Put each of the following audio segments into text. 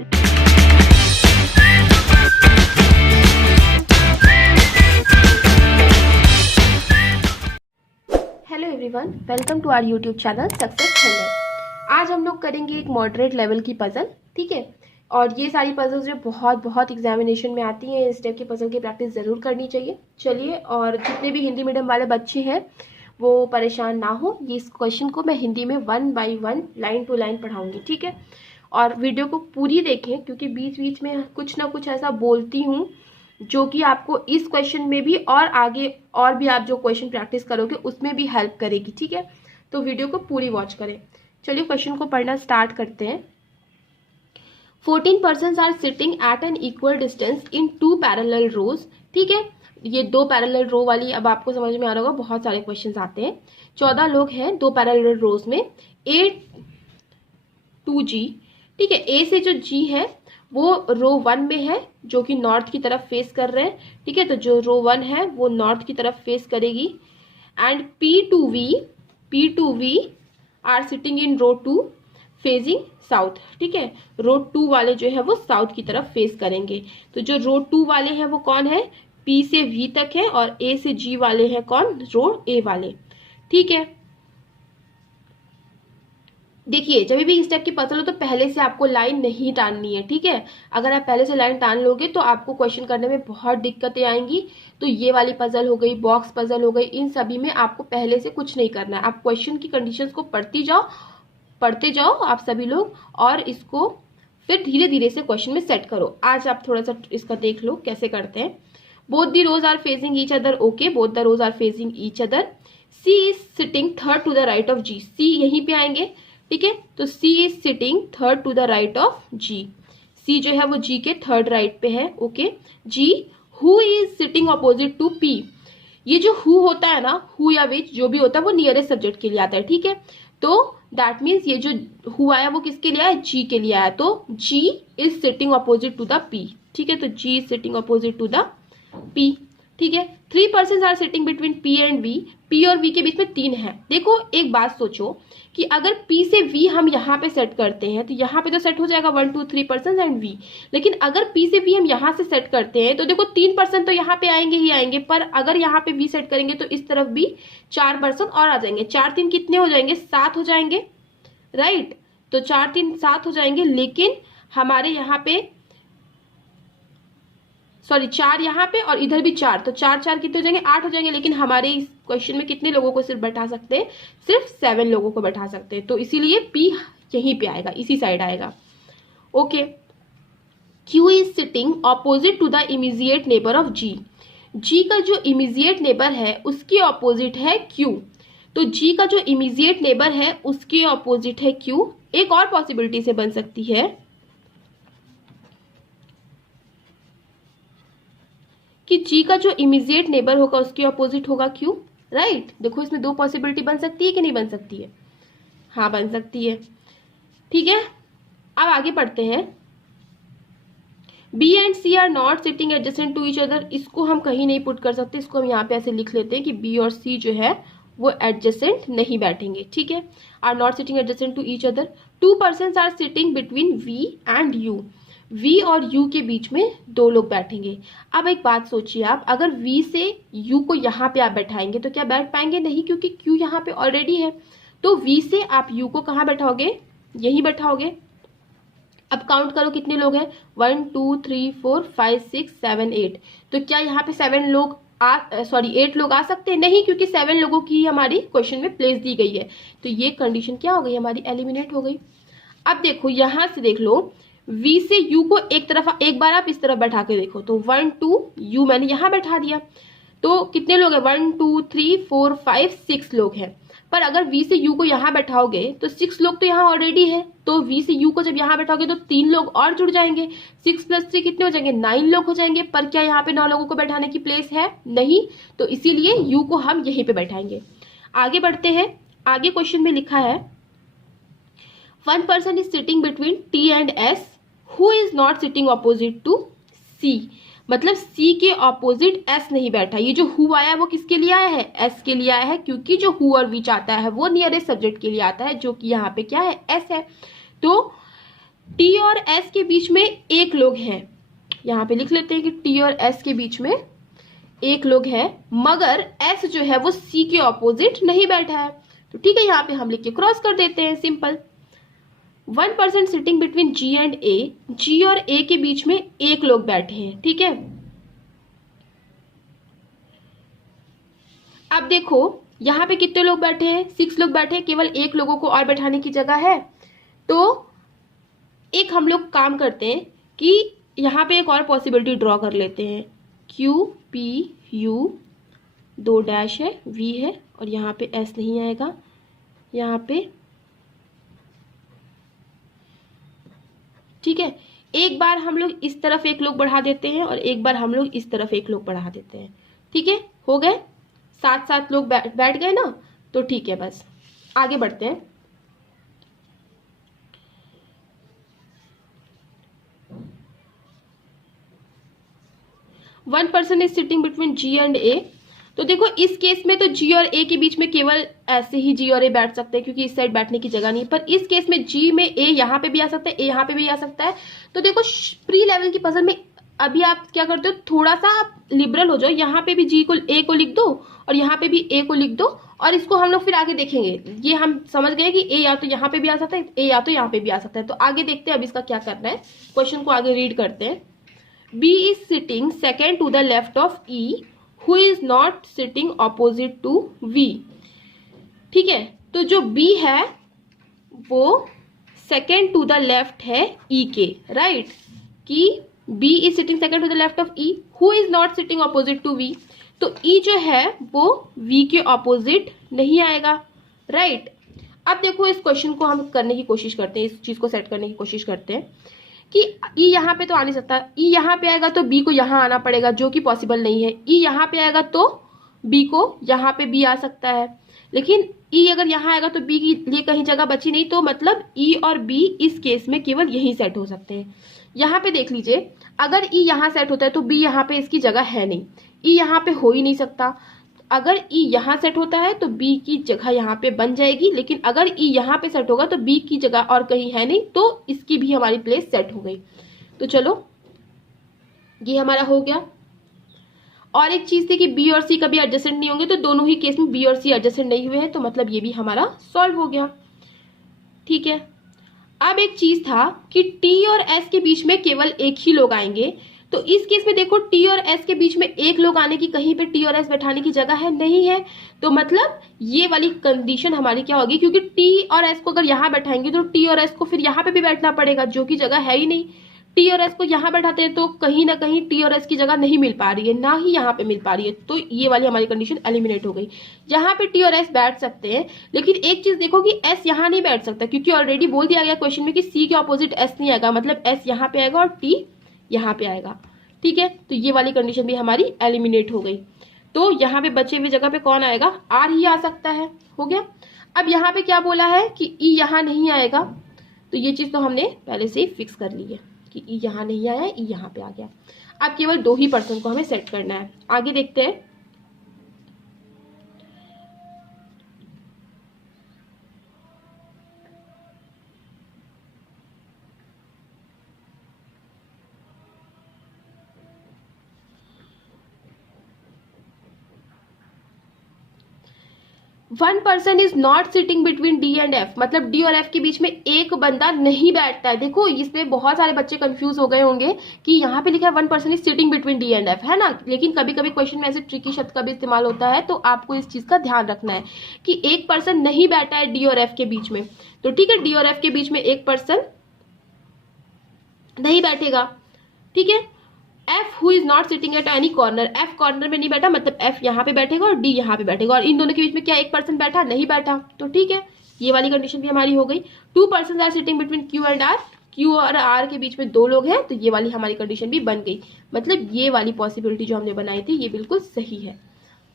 Hello everyone, welcome to our YouTube channel Success Thunder. आज हम लोग करेंगे एक मॉडरेट लेवल की पजल, ठीक है। और ये सारी पजल्स जो बहुत बहुत एग्जामिनेशन में आती हैं, इस टाइप की पजल की प्रैक्टिस ज़रूर करनी चाहिए। चलिए, और जितने भी हिंदी मीडियम वाले बच्चे हैं वो परेशान ना हो, ये इस क्वेश्चन को मैं हिंदी में 1 बाय 1 लाइन टू लाइन पढ़ाऊंगी, ठीक है। और वीडियो को पूरी देखें, क्योंकि बीच बीच में कुछ ना कुछ ऐसा बोलती हूँ जो कि आपको इस क्वेश्चन में भी और आगे और भी आप जो क्वेश्चन प्रैक्टिस करोगे उसमें भी हेल्प करेगी, ठीक है। तो वीडियो को पूरी वॉच करें। चलिए क्वेश्चन को पढ़ना स्टार्ट करते हैं। 14 persons are sitting at an equal distance in 2 parallel rows, ठीक है। ये 2 पैरेलल रो वाली अब आपको समझ में आ रहा होगा, बहुत सारे क्वेश्चंस आते हैं। 14 लोग हैं 2 पैरेलल रोज में, A to G, ठीक है। ए से जो G है वो रो 1 में है, जो कि नॉर्थ की तरफ फेस कर रहे हैं, ठीक है। तो जो रो 1 है वो नॉर्थ की तरफ फेस करेगी। And P to V are sitting in row 2 facing south, ठीक है। रो 2 वाले जो है वो साउथ की तरफ फेस करेंगे। तो जो रो 2 वाले हैं वो कौन है, P से V तक है, और A से G वाले हैं कौन, रो A वाले, ठीक है। देखिए, जब भी इस टाइप की पजल हो तो पहले से आपको लाइन नहीं टाननी है, ठीक है। अगर आप पहले से लाइन टान लोगे तो आपको क्वेश्चन करने में बहुत दिक्कतें आएंगी। तो ये वाली पजल हो गई, बॉक्स पजल हो गई, इन सभी में आपको पहले से कुछ नहीं करना है। आप क्वेश्चन की कंडीशंस को पढ़ते जाओ आप सभी लोग, और इसको फिर धीरे धीरे से क्वेश्चन में सेट करो। आज आप थोड़ा सा इसका देख लो कैसे करते हैं। Both the rows are facing each other, okay, both the rows are facing each other. C is sitting third to the right of G, C यहीं पे आएंगे, ठीक है। तो C is sitting third to the right of G, C जो है वो G के थर्ड राइट पे है, okay. G, who is sitting opposite to P, ये जो हु होता है ना, हु या विच जो भी होता है वो नियरेस्ट सब्जेक्ट के लिए आता है, ठीक है। तो दैट मीन्स ये जो हु आया वो किसके लिए आया, G के लिए आया। तो G is sitting opposite to the P, ठीक है। तो G is sitting opposite to the P, ठीक है। 3 persons are sitting between P and V, P और V के बीच में 3 है। देखो एक बात सोचो कि अगर P से V हम यहाँ पे सेट करते हैं तो यहाँ पे तो सेट हो जाएगा 1 2 3 persons एंड V। लेकिन अगर P से V हम यहाँ से सेट करते हैं तो देखो 3 पर्सन तो यहाँ पे आएंगे ही आएंगे, पर अगर यहाँ पे V सेट करेंगे तो इस तरफ भी 4 पर्सन और आ जाएंगे। 4 3 कितने हो जाएंगे, 7 हो जाएंगे, राइट। तो 4 3 7 हो जाएंगे, लेकिन हमारे यहाँ पे सॉरी 4 यहाँ पे और इधर भी 4, तो 4 4 कितने हो जाएंगे, 8 हो जाएंगे। लेकिन हमारे इस क्वेश्चन में कितने लोगों को सिर्फ बैठा सकते हैं, सिर्फ 7 लोगों को बैठा सकते हैं। तो इसीलिए P यहीं पे आएगा, इसी साइड आएगा, okay. Q is sitting opposite to the immediate neighbour of G, G का जो इमीजिएट नेबर है उसके ऑपोजिट है Q। तो G का जो इमीजिएट नेबर है उसके ऑपोजिट है Q। एक और पॉसिबिलिटी से बन सकती है कि G का जो इमीजिएट नेबर होगा उसके ऑपोजिट होगा Q, राइट। देखो इसमें 2 पॉसिबिलिटी बन सकती है कि नहीं बन सकती है, हाँ बन सकती है, ठीक है। अब आगे पढ़ते हैं। B and C are not sitting adjacent to each other, इसको हम कहीं नहीं पुट कर सकते, इसको हम यहाँ पे ऐसे लिख लेते हैं कि B और C जो है वो एडजेसेंट नहीं बैठेंगे, ठीक है। Are not sitting adjacent to each other. 2 persons are sitting between V and U, V और U के बीच में 2 लोग बैठेंगे। अब एक बात सोचिए आप, अगर V से U को यहाँ पे आप बैठाएंगे तो क्या बैठ पाएंगे, नहीं, क्योंकि Q यहाँ पे ऑलरेडी है। तो V से आप U को कहाँ बैठाओगे, यहीं बैठाओगे। अब काउंट करो कितने लोग हैं, 1 2 3 4 5 6 7 8। तो क्या यहाँ पे 8 लोग आ सकते हैं, नहीं, क्योंकि 7 लोगों की हमारी क्वेश्चन में प्लेस दी गई है। तो ये कंडीशन क्या हो गई, हमारी एलिमिनेट हो गई। अब देखो यहाँ से देख लो, V से U को एक बार आप इस तरफ बैठा के देखो, तो 1 2 U मैंने यहाँ बैठा दिया। तो कितने लोग हैं, 1 2 3 4 5 6 लोग हैं। पर अगर V से U को यहाँ बैठाओगे तो 6 लोग तो यहाँ ऑलरेडी है। तो V से U को जब यहाँ बैठाओगे तो 3 लोग और जुड़ जाएंगे, 6 + 3 कितने हो जाएंगे, 9 लोग हो जाएंगे। पर क्या यहाँ पे 9 लोगों को बैठाने की प्लेस है, नहीं। तो इसीलिए U को हम यहीं पे बैठाएंगे। आगे बढ़ते हैं। आगे क्वेश्चन में लिखा है 1 person is sitting between T and S, who is not sitting opposite to C। मतलब C के ऑपोजिट S नहीं बैठा। ये जो हु आया वो किसके लिए आया है, S के लिए आया है, क्योंकि जो हु और विच आता है वो नियरेस्ट सब्जेक्ट के लिए आता है, जो कि यहाँ पे क्या है, S है। तो टी और एस के बीच में एक लोग हैं, यहाँ पे लिख लेते हैं कि टी और एस के बीच में एक लोग है, मगर एस जो है वो सी के ऑपोजिट नहीं बैठा है। तो ठीक है, यहाँ पे हम लिख के क्रॉस कर देते हैं, simple. 1% sitting between G and A, G और ए के बीच में एक लोग बैठे हैं, ठीक है। अब देखो यहाँ पे कितने लोग बैठे हैं, 6 लोग बैठे हैं, केवल एक लोगों को और बैठाने की जगह है। तो एक हम लोग काम करते हैं कि यहाँ पे एक और पॉसिबिलिटी ड्रॉ कर लेते हैं। क्यू पी यू 2 डैश है, वी है, और यहाँ पे एस नहीं आएगा, यहाँ पे ठीक है। एक बार हम लोग इस तरफ एक लोग बढ़ा देते हैं और एक बार हम लोग इस तरफ एक लोग बढ़ा देते हैं, ठीक है। हो गए 7 लोग बैठ गए ना, तो ठीक है, बस आगे बढ़ते हैं। One person is sitting between G and A. तो देखो इस केस में तो जी और ए के बीच में केवल ऐसे ही जी और ए बैठ सकते हैं, क्योंकि इस साइड बैठने की जगह नहीं। पर इस केस में जी में ए यहाँ पे भी आ सकता है, ए यहाँ पे भी आ सकता है। तो देखो प्री लेवल की पजल में अभी आप क्या करते हो, थोड़ा सा आप लिबरल हो जाओ, यहाँ पे भी जी को ए को लिख दो और यहाँ पे भी ए को लिख दो, और इसको हम लोग फिर आगे देखेंगे। ये हम समझ गए कि ए या तो यहाँ पे भी आ सकता है, ए या तो यहाँ पे भी आ सकता है। तो आगे देखते हैं अब इसका क्या करना है, क्वेश्चन को आगे रीड करते हैं। B is sitting second to the left of E, who is not sitting opposite to V। ठीक है, तो जो B है वो second to the left है E के, राइट, कि B is sitting second to the left of E, who is not sitting opposite to V। तो E जो है वो V के ऑपोजिट नहीं आएगा, राइट। अब देखो इस क्वेश्चन को हम करने की कोशिश करते हैं, इस चीज को सेट करने की कोशिश करते हैं कि ई यहाँ पे तो आ नहीं सकता, ई यहाँ पे आएगा तो बी को यहाँ आना पड़ेगा, जो कि पॉसिबल नहीं है। ई यहाँ पे आएगा तो बी को यहाँ पे बी आ सकता है, लेकिन ई अगर यहाँ आएगा तो बी के लिए कहीं जगह बची नहीं। तो मतलब ई और बी इस केस में केवल यही सेट हो सकते हैं। यहाँ पे देख लीजिए, अगर ई यहाँ सेट होता है तो बी यहाँ पे इसकी जगह है नहीं, ई यहाँ पे हो ही नहीं सकता। अगर ई यहाँ सेट होता है तो बी की जगह यहाँ पे बन जाएगी, लेकिन अगर ई यहाँ पे सेट होगा तो बी की जगह और कहीं है नहीं, तो इसकी भी हमारी प्लेस सेट हो गई। तो चलो ये हमारा हो गया। और एक चीज थी कि बी और सी कभी एडजेसेंट नहीं होंगे, तो दोनों ही केस में बी और सी एडजेसेंट नहीं हुए हैं, तो मतलब ये भी हमारा सॉल्व हो गया, ठीक है। अब एक चीज था कि टी और एस के बीच में केवल एक ही लोग आएंगे। तो इस केस में देखो टी और एस के बीच में एक लोग आने की कहीं पे टी और एस बैठाने की जगह है नहीं है। तो मतलब ये वाली कंडीशन हमारी क्या होगी, क्योंकि टी और एस को अगर यहाँ बैठाएंगे तो टी और एस को फिर यहाँ पे भी बैठना पड़ेगा, जो कि जगह है ही नहीं। टी और एस को यहाँ बैठाते हैं तो कहीं ना कहीं टी और एस की जगह नहीं मिल पा रही है, ना ही यहाँ पे मिल पा रही है। तो ये वाली हमारी कंडीशन एलिमिनेट हो गई। यहाँ पे टी और एस बैठ सकते हैं, लेकिन एक चीज देखो कि एस यहाँ नहीं बैठ सकता, क्योंकि ऑलरेडी बोल दिया गया क्वेश्चन में कि सी के ऑपोजिट एस नहीं आएगा, मतलब एस यहाँ पे आएगा और टी यहाँ पे आएगा, ठीक है। तो ये वाली कंडीशन भी हमारी एलिमिनेट हो गई। तो यहाँ पे बचे हुए जगह पे कौन आएगा, आर ही आ सकता है, हो गया। अब यहाँ पे क्या बोला है कि ई यहाँ नहीं आएगा, तो ये चीज तो हमने पहले से ही फिक्स कर ली है कि ई यहाँ नहीं आया, ई यहाँ पे आ गया। अब केवल 2 ही पर्सन को हमें सेट करना है। आगे देखते हैं। 1 person is not sitting between D and F, मतलब डी और एफ के बीच में एक बंदा नहीं बैठता है। देखो इसमें बहुत सारे बच्चे कंफ्यूज हो गए होंगे कि यहाँ पे लिखा है 1 person is sitting between D and F, है ना। लेकिन कभी कभी क्वेश्चन में ऐसे ट्रिकी शब्द का भी इस्तेमाल होता है, तो आपको इस चीज का ध्यान रखना है कि एक पर्सन नहीं बैठा है डी और एफ के बीच में। तो ठीक है, डी और एफ के बीच में एक पर्सन नहीं बैठेगा, ठीक है। F who is not sitting at any corner, F corner में नहीं बैठा, मतलब एफ यहाँ पे बैठेगा और डी यहाँ पे बैठेगा, और इन दोनों के बीच में क्या एक पर्सन बैठा, नहीं बैठा। तो ठीक है, ये वाली कंडीशन भी हमारी हो गई। 2 person are sitting between Q and R, Q और आर के बीच में 2 लोग हैं, तो ये वाली हमारी कंडीशन भी बन गई। मतलब ये वाली पॉसिबिलिटी जो हमने बनाई थी ये बिल्कुल सही है,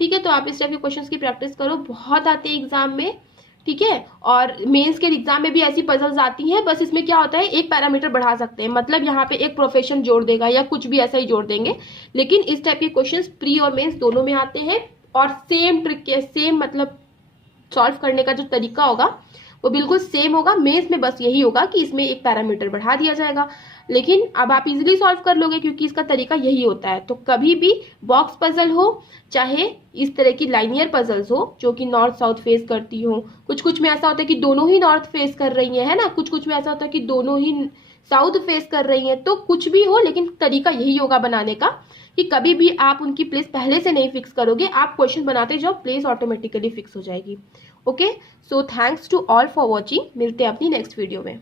ठीक है। तो आप इस टाइप के क्वेश्चन की प्रैक्टिस करो, बहुत आते हैं एग्जाम में, ठीक है। और मेंस के एग्जाम में भी ऐसी पजल्स आती हैं, बस इसमें क्या होता है एक पैरामीटर बढ़ा सकते हैं, मतलब यहाँ पे एक प्रोफेशन जोड़ देगा या कुछ भी ऐसा ही जोड़ देंगे। लेकिन इस टाइप के क्वेश्चंस प्री और मेंस दोनों में आते हैं, और सेम ट्रिक के सेम मतलब सॉल्व करने का जो तरीका होगा वो बिल्कुल सेम होगा। मेंस में बस यही होगा कि इसमें एक पैरामीटर बढ़ा दिया जाएगा, लेकिन अब आप इजीली सॉल्व कर लोगे क्योंकि इसका तरीका यही होता है। तो कभी भी बॉक्स पजल हो चाहे इस तरह की लाइनियर पजल्स हो जो कि नॉर्थ साउथ फेस करती हो, कुछ कुछ में ऐसा होता है कि दोनों ही नॉर्थ फेस कर रही है ना, कुछ कुछ में ऐसा होता है कि दोनों ही साउथ फेस कर रही हैं, तो कुछ भी हो लेकिन तरीका यही होगा बनाने का कि कभी भी आप उनकी प्लेस पहले से नहीं फिक्स करोगे, आप क्वेश्चन बनाते जाओ, प्लेस ऑटोमेटिकली फिक्स हो जाएगी। Okay, so thanks to all for watching. मिलते हैं अपनी नेक्स्ट वीडियो में।